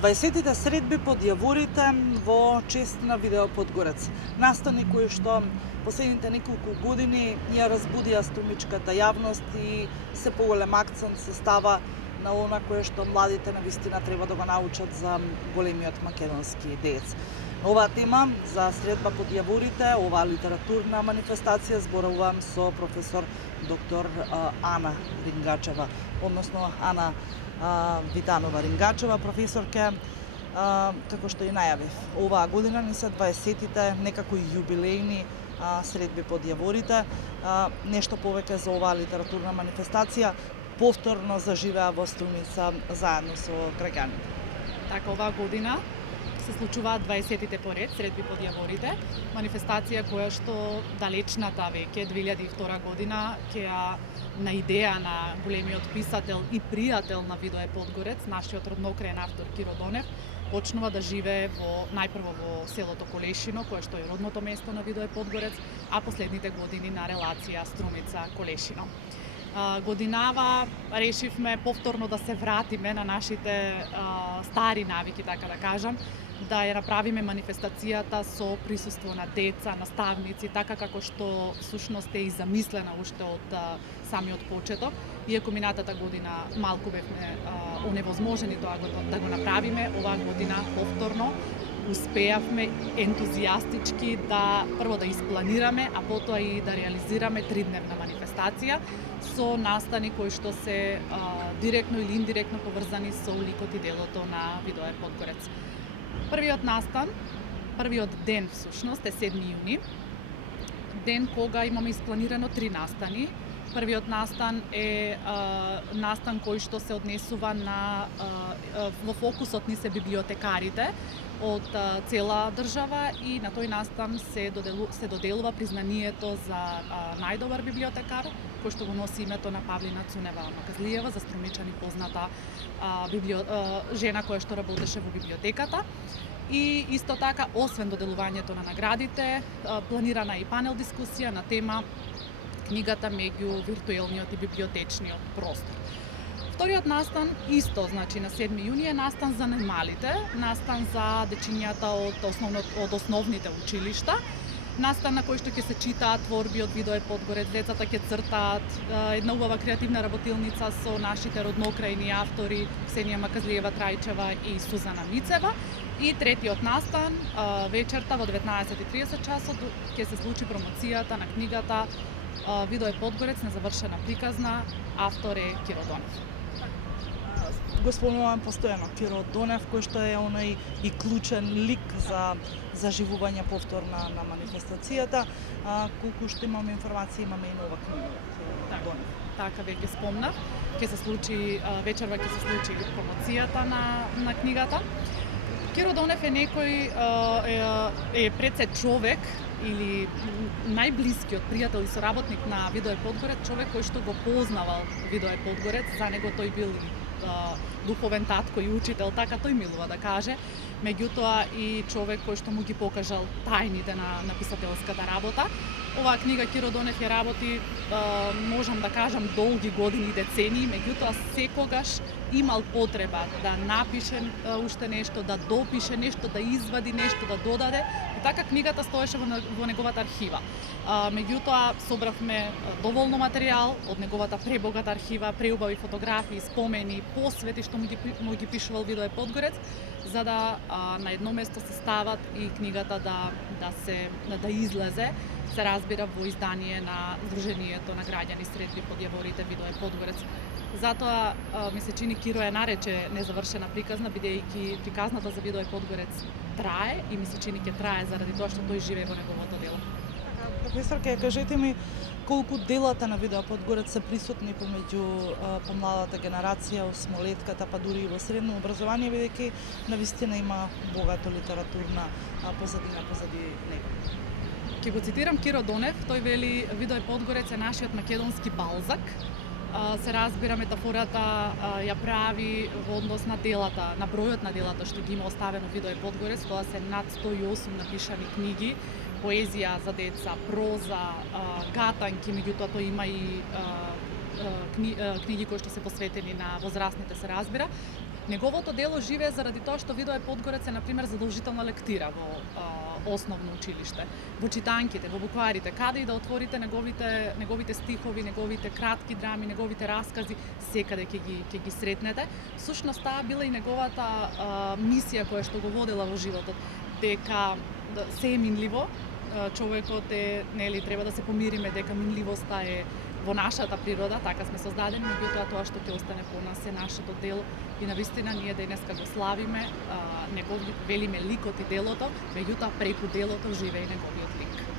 20-тите средби под јаворите во чест на Видео Подгорец. Настани кои што последните неколку години ја разбудија струмичката јавност и се поголем акцент се става на она кое што младите навистина треба да го научат за големиот македонски деец. На оваа тема за средба под јаворите, оваа литературна манифестација, зборувам со професор доктор Ана Рингачева, односно Ана Витанова Рингачева, професорке, како што и најавив. Оваа година не се 20-тите некако јубилејни средби под јаворите. Нешто повеќе за оваа литературна манифестација повторно заживеа во Струмица заедно со граѓаните. Така, оваа година се случуваат 20-тите поред средби под јаворите, манифестација која што далечната веќе 2002 година ќе на идеја на големиот писател и пријател на Видое Подгорец, нашиот роднокреен автор Киро Донев, почнува да живее најпрво во селото Колешино, кое што е родното место на Видое Подгорец, а последните години на релација Струмица-Колешино. Годинава решивме повторно да се вратиме на нашите стари навики, така да кажам, да ја направиме манифестацијата со присуство на деца, наставници, така како што всушност е и замислена уште од самиот почеток. Иако минатата година малку бевме оневозможени тоа да го направиме, оваа година повторно успеавме ентузијастички да прво да испланираме, а потоа и да реализираме тридневна манифестација со настани кои што се директно или индиректно поврзани со ликот и делото на Видое Подгорец. Првиот настан, првиот ден всушност е 7 јуни, ден кога имаме испланирано 3 настани. Првиот настан е настан кој што се однесува на во фокусот ни се библиотекарите од цела држава и на тој настан се доделува признанието за најдобар библиотекар, кој што го носи името на Павлина Цунева Маказлиева, за струмичани позната жена која што работеше во библиотеката. И исто така, освен доделувањето на наградите, планирана и панел дискусија на тема книгата меѓу виртуелниот и библиотечниот простор. Вториот настан, исто, значи на 7 јуни, е настан за најмалите, настан за дечињата од основните училишта, настан на кој што ќе се читаат творби од Видое Подгорец, децата ќе цртаат, една убава креативна работилница со нашите роднокрајни автори Ксенија Маказлиева Трајчева и Сузана Мицева. И третиот настан, вечерта во 19:30 часот, ќе се случи промоцијата на книгата Видое Подгорец, незавршена приказна, автор е Киро Донев. Го спомнувам постојано Киро Донев, кој што е оној и клучен лик за заживување повторна на манифестацијата. Колку што имаме информации, имаме и нова книга од Донев. Така веќе спомнав, ќе се случи вечерва ќе се случи промоцијата на книгата. Киро Донев е некој е пред се човек или најблискиот пријател и соработник на Видое Подгорец, човек кој што го познавал Видое Подгорец, за него тој бил духовен татко и учител, така тој милува да каже. Меѓутоа и човек кој што му ги покажал тајните на писателската работа. Оваа книга Киро Донев ја работи, можам да кажам, долги години и децении, меѓутоа секогаш имал потреба да напише уште нешто, да допише нешто, да извади нешто, да додаде. И така книгата стоеше во неговата архива. Меѓутоа собравме доволно материјал од неговата пребогата архива, преубави фотографии, спомени, посвети што му ги пишувал Видое Подгорец, за да на едно место се стават и книгата да излезе, се разбира во издание на Сдруженијето на граѓани средби под јаворите Видое Подгорец. Затоа ми се чини Киро ја нарече незавршена приказна, бидејќи приказната за Видое Подгорец трае и ми се чини ќе трае заради тоа што тој живее во неговото дело. Професорке, кажете ми колку делата на Видео Подгорец се присутни помеѓу помладата генерација, осмолетката, па дури и во средно образование, бидејќи навистина има богато литературна позадина позади него. Ќе го цитирам Киро Донев, тој вели: Видое Подгорец е нашиот македонски Балзак. Се разбира, метафората ја прави во однос на делата, на бројот на делата што ги има оставено Видое Подгорец. Тоа се над 108 напишани книги, поезија за деца, проза, гатанки, меѓутоа тој има и книги кои што се посветени на возрастните, се разбира. Неговото дело живее заради тоа што Видое Подгорец е, например, задолжителна лектира во основно училиште, во читанките, во букварите, каде и да отворите неговите стихови, неговите кратки драми, неговите раскази, секаде ќе ги сретнете. Сушност таа била и неговата мисија која што го водела во животот, дека се е минливо, човекот е, нели, треба да се помириме дека минливоста е во нашата природа, така сме создадени, меѓутоа тоа што ќе остане по нас е нашето дело и навистина ние денеска го славиме, велиме ликот и делото, меѓутоа преку делото живее и неговиот лик.